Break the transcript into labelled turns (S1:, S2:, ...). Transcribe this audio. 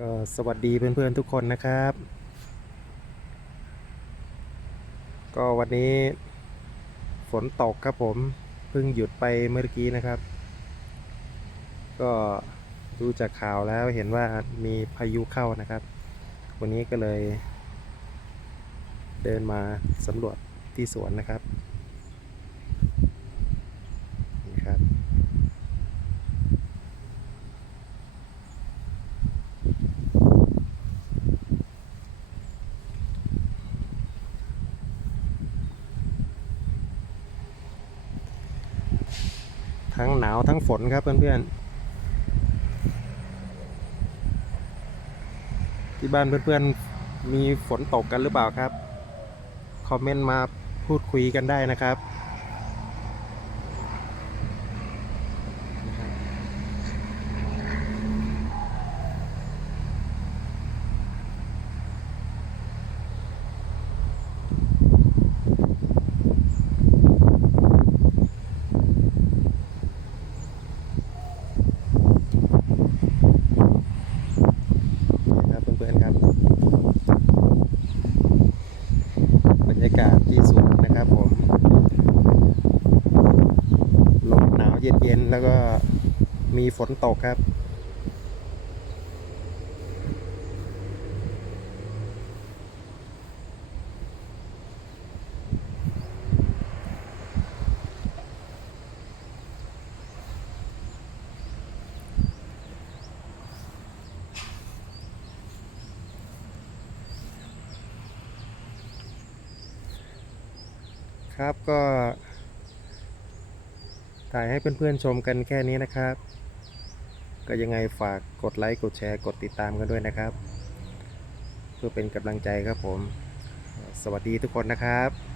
S1: ก็สวัสดีเพื่อนๆทุกคนนะครับ ก็วันนี้ฝนตกครับผมเพิ่งหยุดไปเมื่อกี้นะครับ ก็ดูจากข่าวแล้วเห็นว่ามีพายุเข้านะครับ วันนี้ก็เลย เดินมาสำรวจที่สวนนะครับนี่ครับ ทั้งหนาวทั้งฝนครับเพื่อนๆ ที่บ้านเพื่อนๆ มีฝนตกกันหรือเปล่าครับ คอมเมนต์มาพูดคุยกันได้นะครับ นี่ครับเพื่อนๆครับ บรรยากาศที่สวนนะครับผมลมหนาว เย็นแล้วก็มีฝนตกครับ ครับก็ ถ่ายให้เพื่อนๆชมกันแค่นี้นะครับ ก็ยังไงฝากกดไลค์กดแชร์กดติดตามกันด้วยนะครับ เพื่อเป็นกำลังใจครับผม สวัสดีทุกคนนะครับ